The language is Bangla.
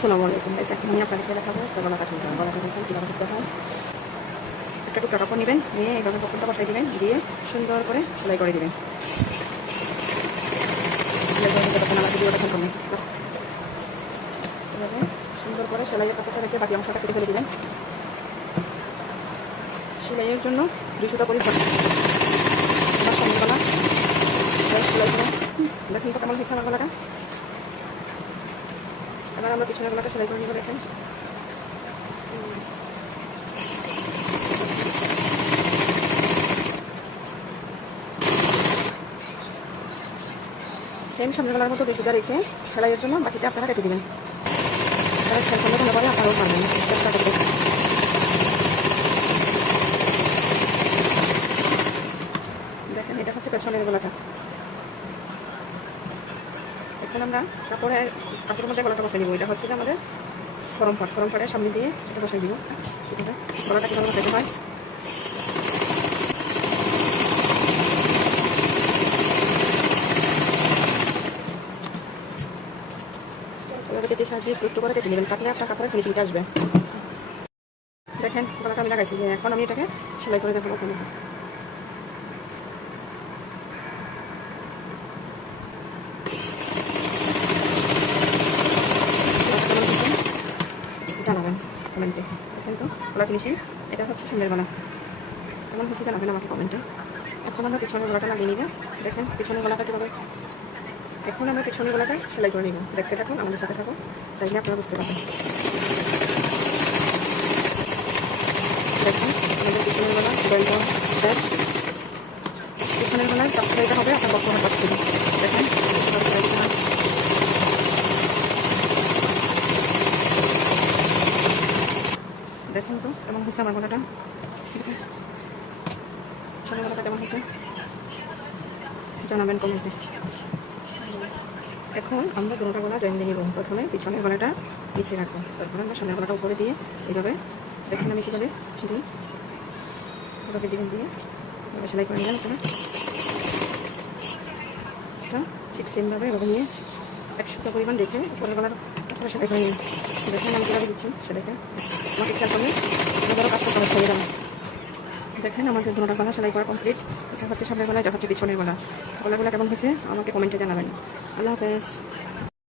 আসসালামু আলাইকুম গাইস, এখন আমি আপনাদেরকে দেখাবো গলা কাটিং। গলা কাটিং কীভাবে করতে হয়। একটা টুকরা কাপড় নেবেন, নিয়ে এইভাবে কাপড়টা বসাই দিবেন, দিয়ে সুন্দর করে সেলাই করে দিবেন। সেলাই করে দিতে তখন আমার ভিডিওটা ফোন করবেন। এভাবে সুন্দর করে সেলাইয়ের কাপড়টা রেখে বাকি অংশটা কেটে ফেলে দিবেন। সেলাইয়ের জন্য 200টা করে আমার সামনে গলা সেলাই করে দেখেন তো কেমন হয়েছে আমার গলাটা। এবার আমরা পিছনের গলাটা সেলাই করে নিব। দেখেন সেম সামনের গলার মতো 200টা রেখে সেলাইয়ের জন্য বাকিটা আপনারা কেটে দেবেন। তারা সেলাই করলে ভালো করে আপনারাও পারবেন। দেখেন এটা হচ্ছে পেছনের গলাটা। এখন আমরা কাপড়ের মধ্যে গলাটা বসাই দিব। এটা হচ্ছে যে আমাদের ফরম পাটের সামনে দিয়ে সেটা বসাই দিব। গলাটা কীভাবে বসাইতে হয় কেটে সাহায্যে একটু করে কেটে নেবেন, কাটলে আপনার কাপড়ের ফিনিশিংটা আসবে। দেখেন গলাটা আমি লাগাইছি, যে এখন আমি এটাকে সেলাই করে দেবো। ওখানে জানাবেন কমেন্টে। দেখেন তো গলা ফিনিশিং এটা হচ্ছে সামনের গলা, কেমন হচ্ছে জানাবেন আমাকে কমেন্টে। এখন আমরা পিছনের গলাটা লাগিয়ে নিব। দেখেন পিছনের গলাটা কীভাবে। এখন আমরা পিছনের গলাটা সেলাই করে নিব। দেখতে থাকুন, আমাদের সাথে থাকুন, তাইলে আপনারা বুঝতে পারবেন। দেখুন আমাদের পিছনের গলা বেল্ট শেষ। পিছনের গলায় কাজ সেলাইটা হবে আপনার বর্তমান কাজ থেকে। দেখেন দেখুন তো কেমন হয়েছে আমার গলাটা। পিছনের গলাটা কেমন হয়েছে জানাবেন কমেন্টে। এখন আমরা দুটোটা গলা জয়েন দিয়ে নিব। প্রথমে পিছনের গলাটা নিচে রাখবো, তারপরে আমরা সামনের গলাটা উপরে দিয়ে এইভাবে দেখেন আমি কীভাবে দিই। এভাবে দিবেন, দিয়ে সেলাই করে নিলাম। এটা ঠিক সেমভাবে এভাবে নিয়ে 100টা পরিমাণ রেখে উপরের গলার আপনারা সেলাই করে নিন। দেখেন আমি কীভাবে দিচ্ছি সেলাইটা। আমাকে খেয়াল করলে বড় কাজটা করা হয়ে যাবে। দেখেন আমাদের দুটোটা গলা সেলাই করা কমপ্লিট। এটা হচ্ছে সামনের গলা, এটা হচ্ছে পিছনের গলা। গলাগুলো কেমন হয়েছে আমাকে কমেন্টে জানাবেন। আল্লাহ হাফেজ।